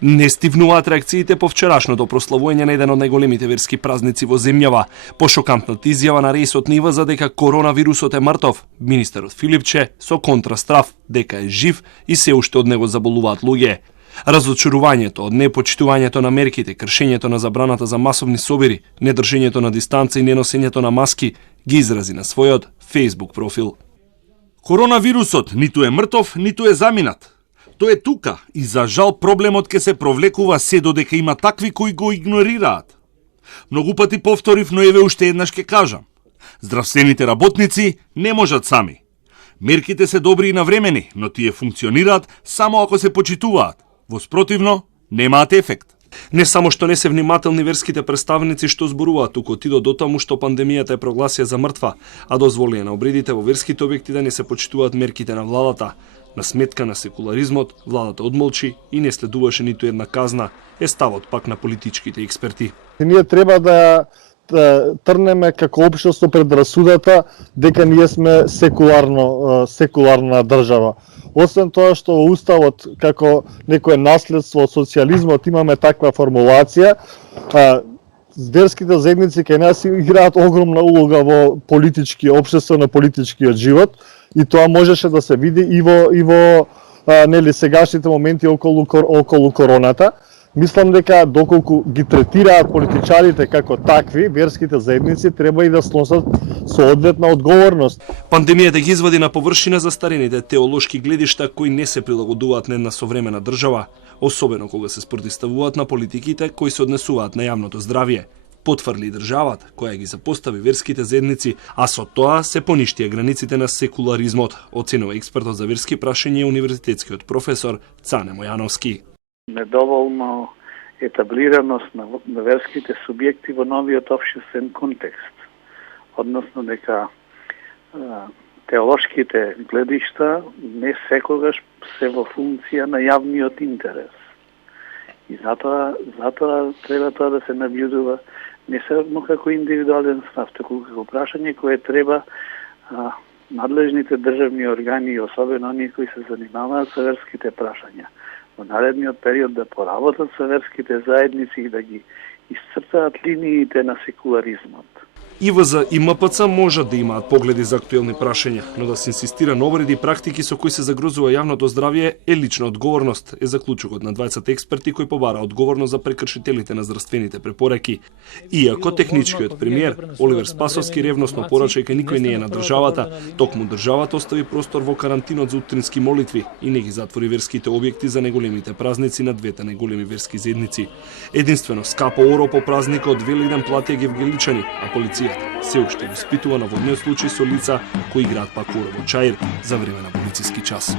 Не стивнуваат реакциите по вчерашното прославување на еден од најголемите верски празници во земјава. По шокантната изјава на рейсот на ИВА за дека коронавирусот е мртов, министерот Филипче со контрастрав дека е жив и се уште од него заболуваат луѓе. Разочарувањето од непочитувањето на мерките, кршењето на забраната за масовни собири, недржењето на дистанца и неносењето на маски ги изрази на својот Facebook профил. Коронавирусот ниту е мртов, ниту е заминат. Тој е тука и за жал проблемот ке се провлекува се додека има такви кои го игнорираат. Многу пати повторив, но еве уште еднаш ке кажам. Здравствените работници не можат сами. Мерките се добри и навремени, но тие функционираат само ако се почитуваат. Воспротивно, немаат ефект. Не само што не се внимателни верските представници што зборуваат, туку отидо до таму што пандемијата е прогласија за мртва, а дозволија на обредите во верските објекти да не се почитуваат мерките на владата. На сметка на секуларизмот, владата одмолчи и не следуваше ниту една казна, е ставот пак на политичките експерти. Ние треба да трнеме како општество предрасудата дека ние сме секуларна држава. Освен тоа што во Уставот, како некое наследство од социјализмот, имаме таква формулација, верските заедници кај нас играат огромна улога во општествено политичкиот живот и тоа можеше да се види и во сегашните моменти околу короната. Мислам дека доколку ги третираат политичарите како такви, верските заедници треба и да сносат соодветна одговорност. Пандемијата ги извади на површина застарените теолошки гледишта кои не се прилагодуваат на една современа држава, особено кога се спротивставуваат на политиките кои се однесуваат на јавното здравје. Потврли државата која ги запостави верските заедници, а со тоа се поништија границите на секуларизмот, оценува експертот за верски прашања и универзитетскиот професор Цане Мојановски. Недоволно етаблираност на верските субјекти во новиот општествен контекст, односно дека теолошките гледишта не секогаш се во функција на јавниот интерес. И затоа треба тоа да се набљудува не само како индивидуален став, туку како прашање кое треба надлежните државни органи, особено оние кои се занимаваат со верските прашања, во наредниот период да поработат со верските заедници и да ги исцртаат линиите на секуларизмот. ИВЗ и МПЦ можат да имаат погледи за актуелни прашања, но да се инсистира на обреди и практики со кои се загрозува јавното здравје е лична одговорност, е заклучокот на 20 експерти кои побара одговорност за прекршителите на здравствените препораки. Иако техничкиот премиер Оливер Спасовски ревносно порача дека никој не е на државата, токму државата остави простор во карантинот за утрински молитви и не ги затвори верските објекти за неголемите празници на двете најголеми верски заедници. Единствено скапо оро по празникот Велигден платија ги евгеличани, а полиција се уште го испитува на водниот случај со лица кои играат пак оро во чаир за време на полициски час.